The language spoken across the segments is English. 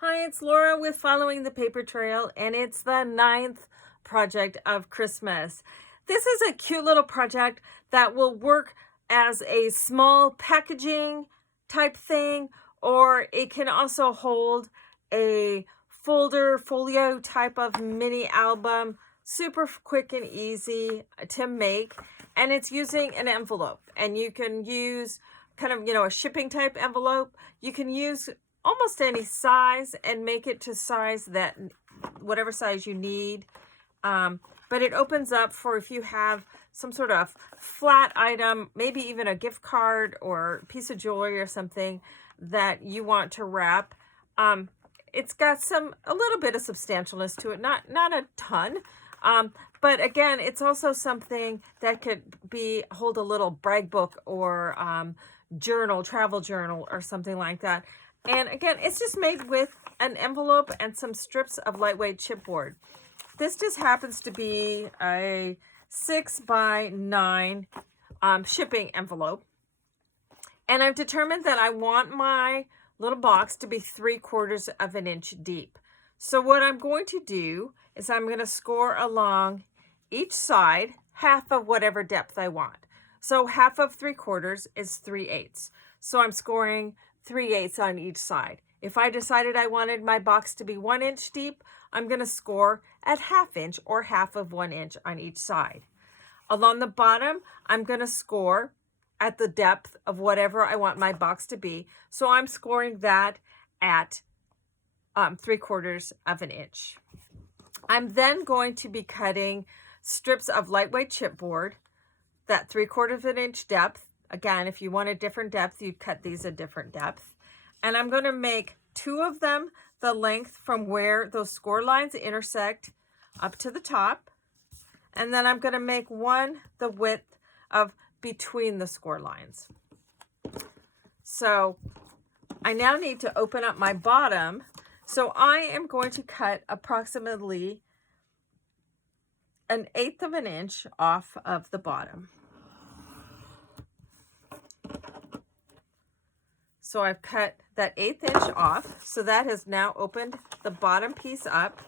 Hi, it's Laura with Following the Paper Trail, and it's the 9th project of Christmas. This is a cute little project that will work as a small packaging type thing, or it can also hold a folio type of mini album, super quick and easy to make. And it's using an envelope, and you can use kind of, a shipping type envelope. You can use almost any size and make it to size that whatever size you need. But it opens up for if you have some sort of flat item, maybe even a gift card or piece of jewelry or something that you want to wrap. It's got a little bit of substantialness to it, not a ton. But again, it's also something that could hold a little brag book or travel journal or something like that. And again, it's just made with an envelope and some strips of lightweight chipboard. This just happens to be a 6x9 shipping envelope. And I've determined that I want my little box to be 3/4 of an inch deep. So what I'm going to do is I'm going to score along each side half of whatever depth I want. So half of 3/4 is 3/8. So I'm scoring 3/8 on each side. If I decided I wanted my box to be 1 inch deep, I'm going to score at 1/2 inch or half of 1 inch on each side. Along the bottom, I'm going to score at the depth of whatever I want my box to be. So I'm scoring that at 3/4 of an inch. I'm then going to be cutting strips of lightweight chipboard, that 3/4 of an inch depth. Again, if you want a different depth, you'd cut these a different depth. And I'm going to make 2 of them the length from where those score lines intersect up to the top. And then I'm going to make 1 the width of between the score lines. So I now need to open up my bottom. So I am going to cut approximately 1/8 of an inch off of the bottom. So I've cut that 1/8 inch off. So that has now opened the bottom piece up.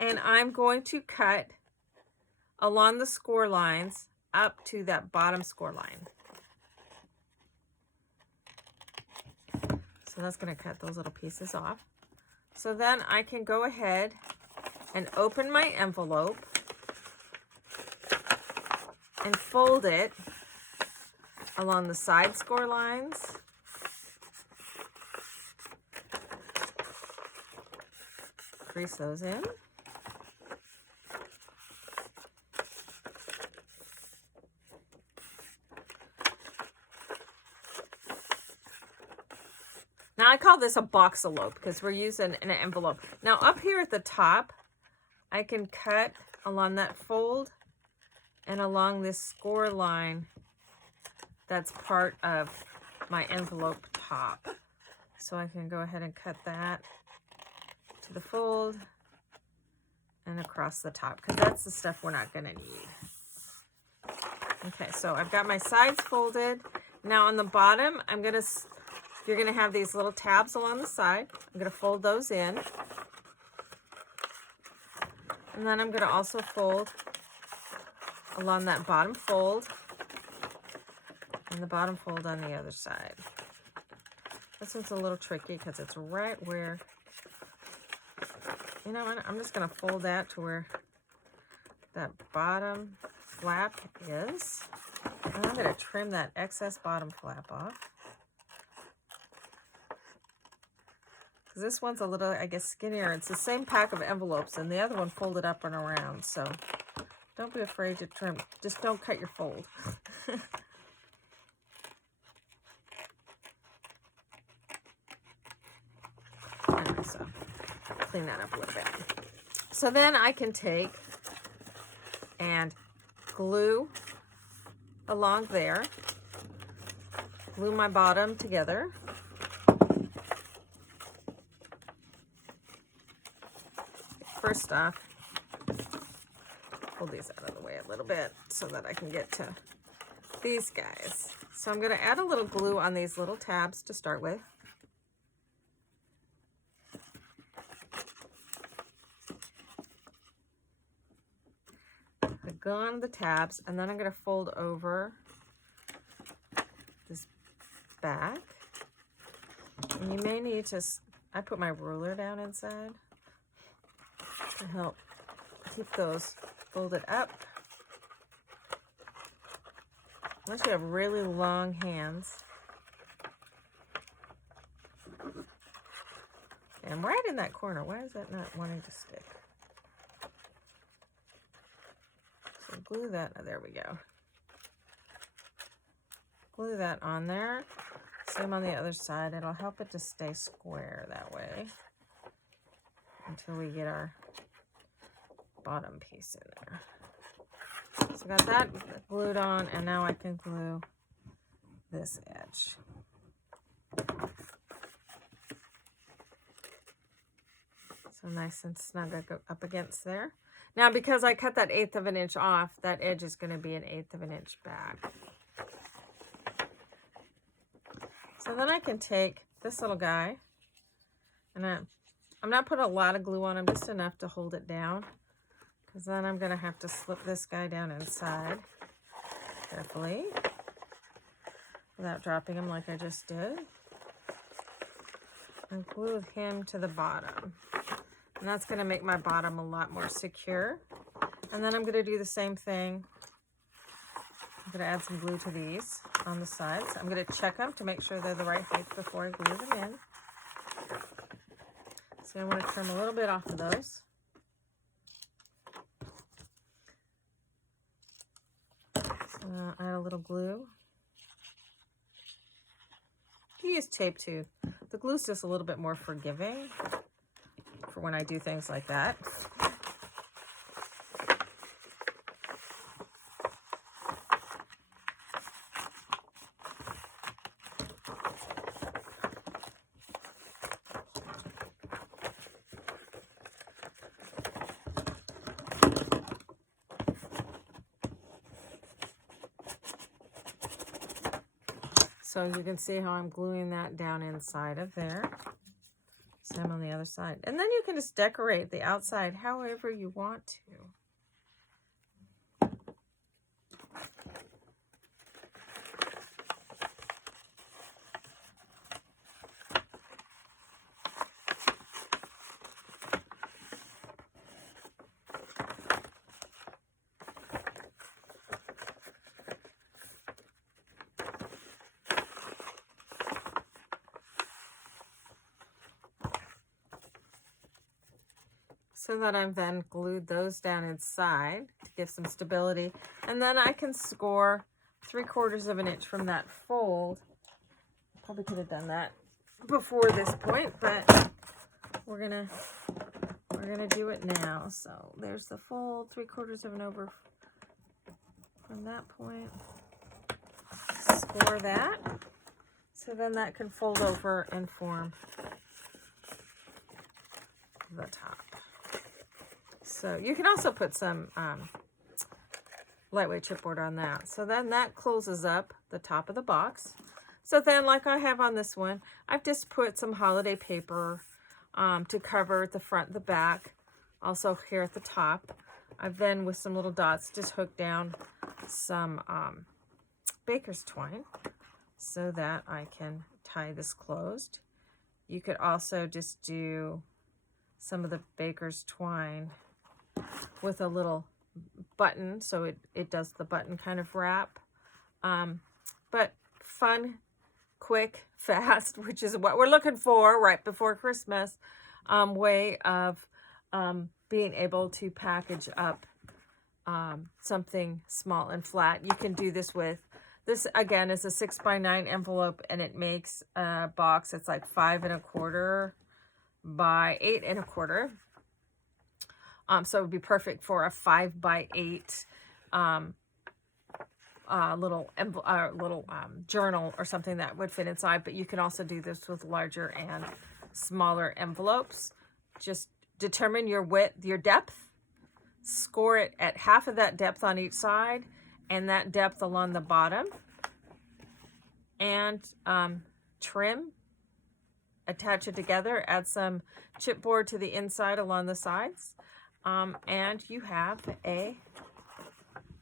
And I'm going to cut along the score lines up to that bottom score line. So that's going to cut those little pieces off. So then I can go ahead and open my envelope and fold it along the side score lines. Crease those in. Now I call this a Box-a-Lope because we're using an envelope. Now up here at the top, I can cut along that fold and along this score line that's part of my envelope top. So I can go ahead and cut that to the fold and across the top because that's the stuff we're not going to need. Okay, so I've got my sides folded. Now on the bottom, you're going to have these little tabs along the side. I'm going to fold those in. And then I'm going to also fold along that bottom fold and the bottom fold on the other side. This one's a little tricky because it's right where, you know what, I'm just going to fold that to where that bottom flap is. And I'm going to trim that excess bottom flap off. Because this one's a little, I guess, skinnier. It's the same pack of envelopes, and the other one folded up and around. So don't be afraid to trim. Just don't cut your fold. Anyway, so clean that up a little bit. So then I can take and glue along there. Glue my bottom together. First off, pull these out of the way a little bit so that I can get to these guys. So I'm going to add a little glue on these little tabs to start with. go on the tabs, and then I'm going to fold over this back. And you may need to, I put my ruler down inside to help keep those folded up. Unless you have really long hands. And right in that corner, why is that not wanting to stick? So glue that, oh, there we go. Glue that on there. Same on the other side. It'll help it to stay square that way until we get our bottom piece in there. So I got that glued on, and now I can glue this edge. So nice and snug up against there. Now, because I cut that 1/8 of an inch off, that edge is going to be an 1/8 of an inch back. So then I can take this little guy, and I'm not putting a lot of glue on him, just enough to hold it down, because then I'm going to have to slip this guy down inside carefully without dropping him like I just did, and glue him to the bottom. And that's going to make my bottom a lot more secure. And then I'm going to do the same thing. I'm going to add some glue to these on the sides. I'm going to check them to make sure they're the right height before I glue them in. So I want to trim a little bit off of those. So add a little glue. You use tape too. The glue's just a little bit more forgiving for when I do things like that. So you can see how I'm gluing that down inside of there. Same on the other side. And then you can just decorate the outside however you want to. So that I've then glued those down inside to give some stability. And then I can score 3/4 of an inch from that fold. Probably could have done that before this point, but we're gonna do it now. So there's the fold, 3/4 of an over from that point. Score that. So then that can fold over and form the top. So you can also put some lightweight chipboard on that. So then that closes up the top of the box. So then, like I have on this one, I've just put some holiday paper to cover the front, the back, also here at the top. I've then, with some little dots, just hooked down some baker's twine so that I can tie this closed. You could also just do some of the baker's twine with a little button, so it does the button kind of wrap. But fun, quick, fast, which is what we're looking for right before Christmas, way of being able to package up something small and flat. You can do this with, this again is a 6x9 envelope, and it makes a box. It's like 5 1/4 by 8 1/4. So it would be perfect for a 5x8 little journal or something that would fit inside. But you can also do this with larger and smaller envelopes. Just determine your width, your depth, score it at half of that depth on each side and that depth along the bottom, and trim, attach it together, add some chipboard to the inside along the sides. And you have a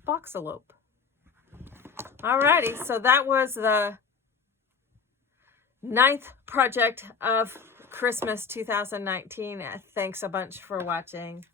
Box-a-Lope. Alrighty, so that was the 9th project of Christmas 2019. Thanks a bunch for watching.